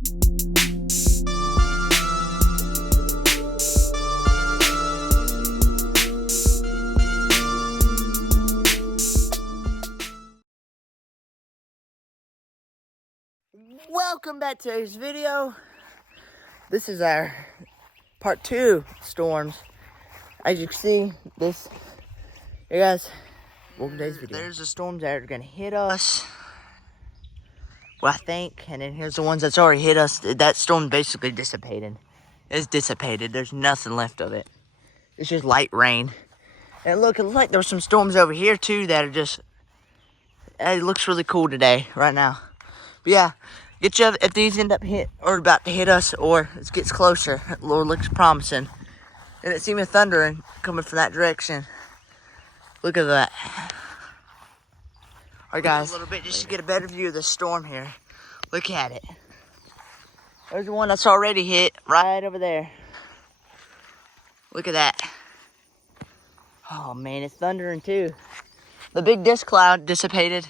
Welcome back to today's video. This is our part 2 storms. As you can see, hey guys, welcome to today's video. There's the storms that are gonna hit us. Well, I think, and then here's the ones that's already hit us. That storm basically dissipated. It's dissipated. There's nothing left of it. It's just light rain. And look, it looks like there's some storms over here too that are just. It looks really cool today, right now. But yeah. Get you if these end up or about to hit us, or it gets closer. Lord looks promising, and it seems thundering coming from that direction. Look at that. All right, guys, a little bit just to get a better view of the storm here. Look at it. There's the one that's already hit right over there. Look at that. Oh man, it's thundering too. The big disk cloud dissipated.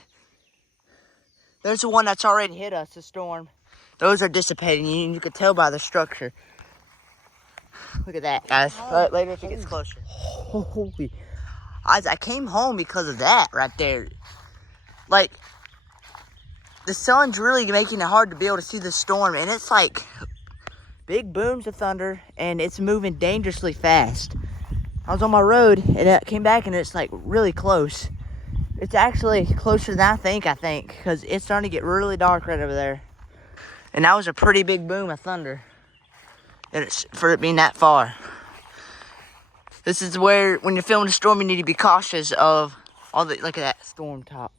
There's the one that's already hit us, the storm. Those are dissipating. You can tell by the structure. Look at that, guys. Right, later if it gets closer. Holy. I came home because of that right there. Like, the sun's really making it hard to be able to see the storm. And it's like big booms of thunder. And it's moving dangerously fast. I was on my road and I came back and it's like really close. It's actually closer than I think, because it's starting to get really dark right over there. And that was a pretty big boom of thunder. And it's for it being that far. This is where, when you're filming a storm, you need to be cautious of all the, look at that storm top.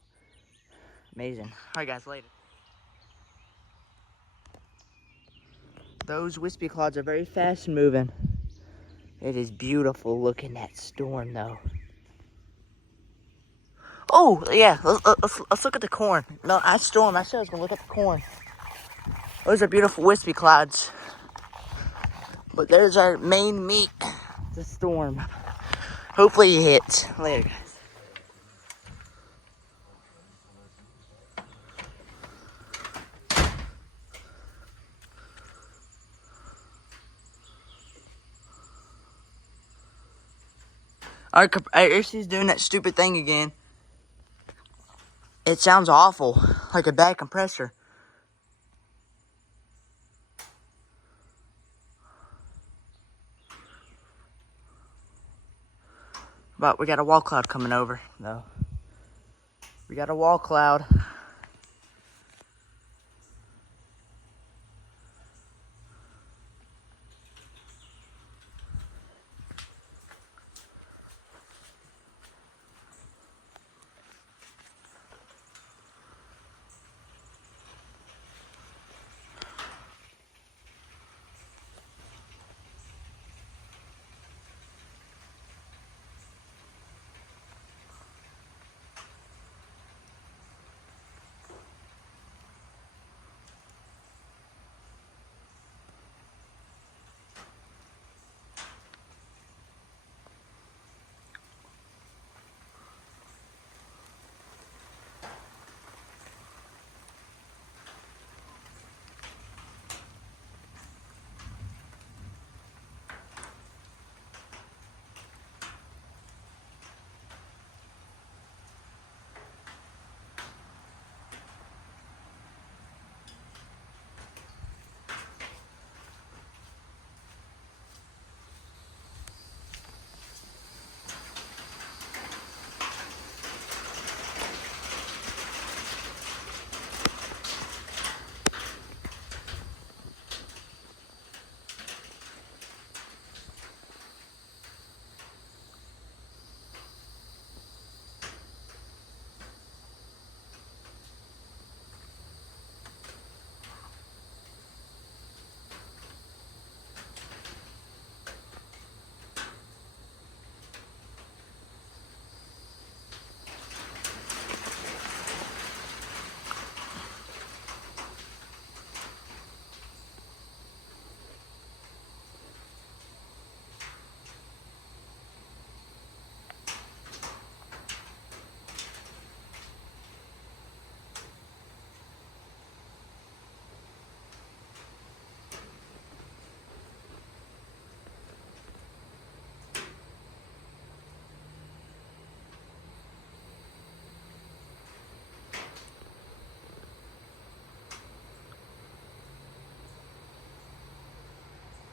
Amazing. All right, guys, later. Those wispy clouds are very fast moving. It is beautiful looking at storm, though. Oh, yeah, let's look at the corn. No, I storm. I said I was going to look at the corn. Those are beautiful wispy clouds. But there's our main meat, the storm. Hopefully it hits. Later, guys. Our AirC's doing that stupid thing again. It sounds awful, like a bad compressor. But we got a wall cloud coming over, though. We got a wall cloud.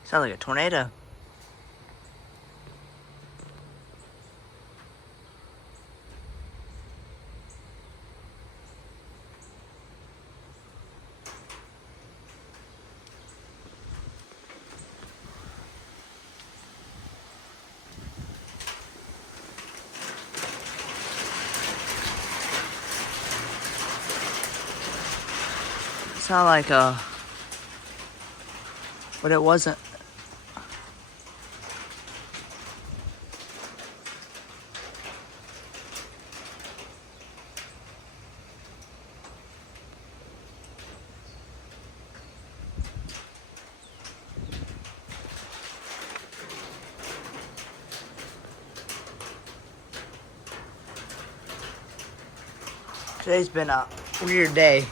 Sounds like a tornado. Sound like but it wasn't. Today's been a weird day.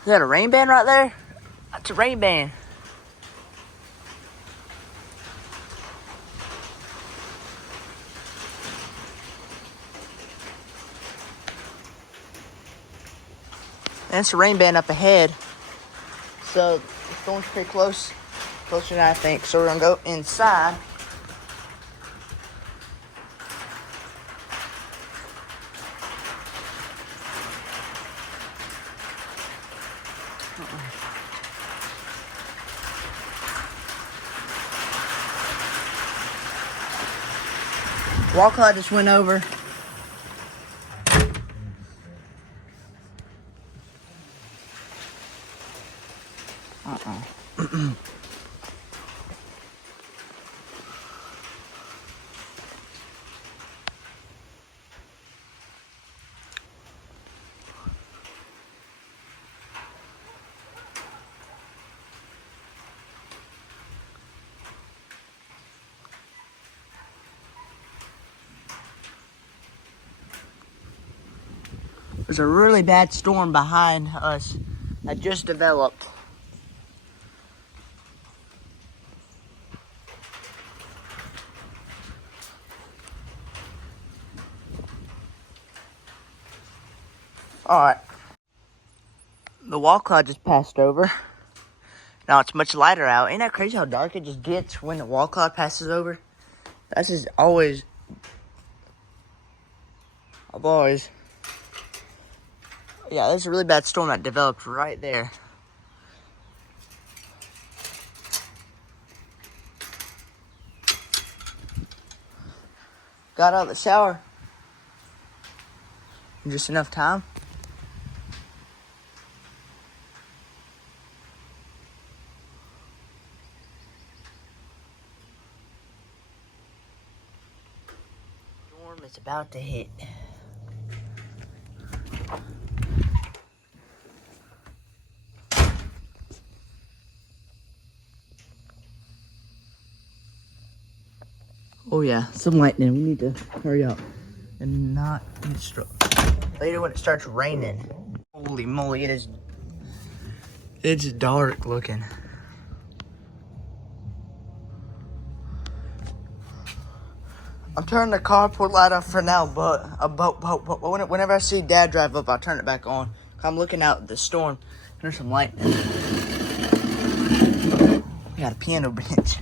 Is that a rain band right there? That's a rain band. That's a rain band up ahead. So the storm's pretty close. Closer than I think. So we're gonna go inside. Wall cloud just went over. There's a really bad storm behind us that just developed. Alright. The wall cloud just passed over. Now it's much lighter out. Ain't that crazy how dark it just gets when the wall cloud passes over? That's just always... Yeah, there's a really bad storm that developed right there. Got out of the shower in just enough time. Storm is about to hit. Oh yeah, some lightning. We need to hurry up and not later when it starts raining. Holy moly, it's dark looking. I'm turning the carport light off for now, but whenever I see Dad drive up, I'll turn it back on. I'm looking out at the storm. There's some lightning. We got a piano bench.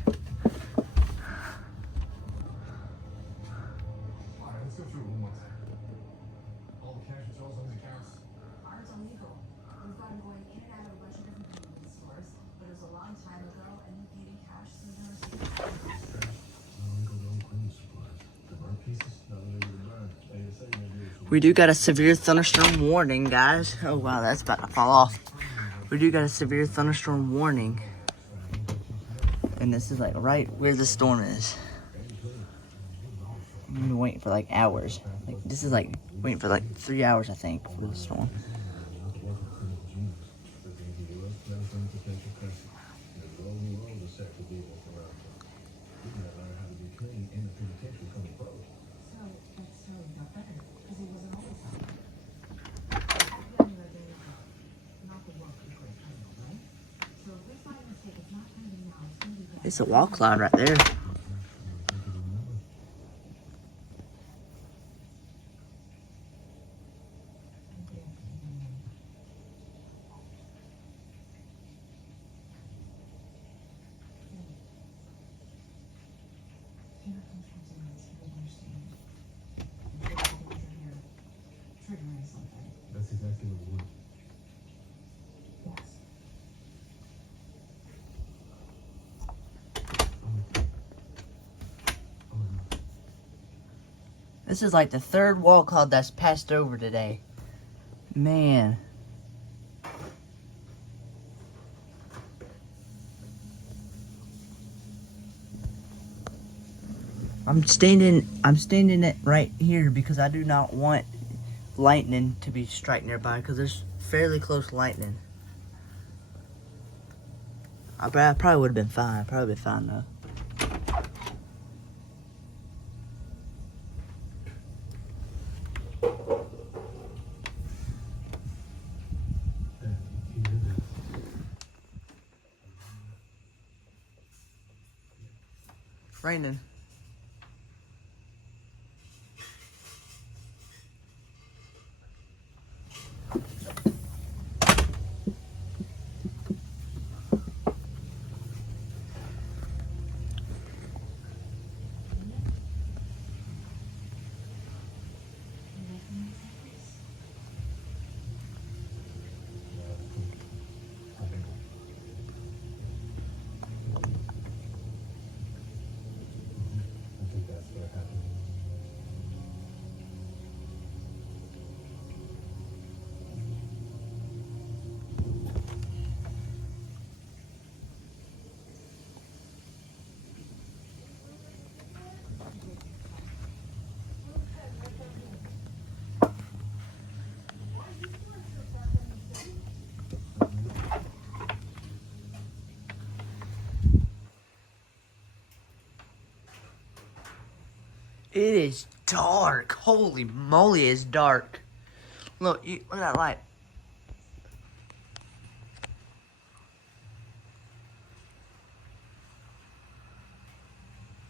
We do got a severe thunderstorm warning, guys. Oh wow, that's about to fall off. We do got a severe thunderstorm warning. And this is like right where the storm is. I've been waiting for like hours. Like this is like waiting for like 3 hours, I think, for the storm. It's a wall cloud right there. That's exactly what we want. This is like the third wall cloud that's passed over today. Man. I'm standing it right here because I do not want lightning to be striking nearby because there's fairly close lightning. I probably would have been fine. Probably fine though. Raining. It is dark. Holy moly, it's dark. Look, look at that light.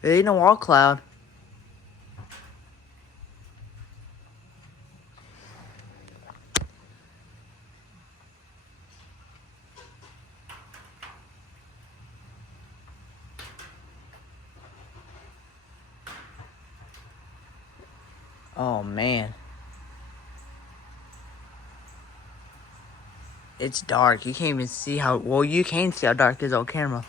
It ain't no wall cloud. Oh man. It's dark. You can't even see how, well, you can see how dark it is on camera.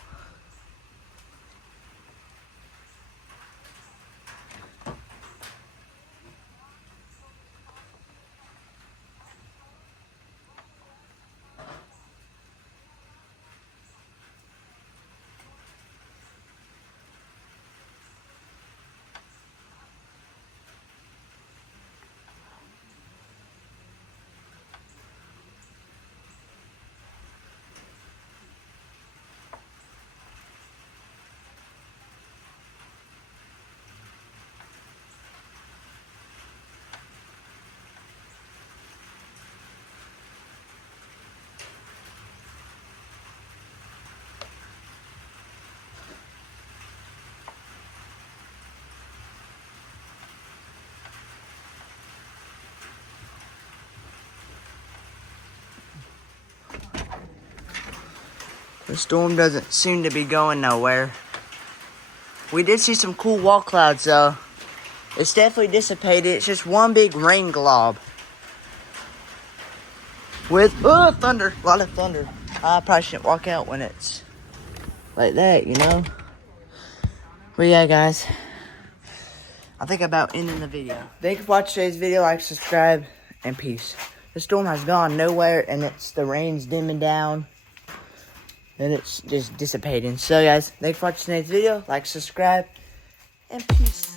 The storm doesn't seem to be going nowhere. We did see some cool wall clouds though. It's definitely dissipated. It's just one big rain glob. With, thunder. A lot of thunder. I probably shouldn't walk out when it's like that, you know? But yeah, guys. I think about ending the video. Thank you for watching today's video. Like, subscribe, and peace. The storm has gone nowhere, and the rain's dimming down. And it's just dissipating. So, guys, thanks for watching today's video. Like, subscribe, and peace.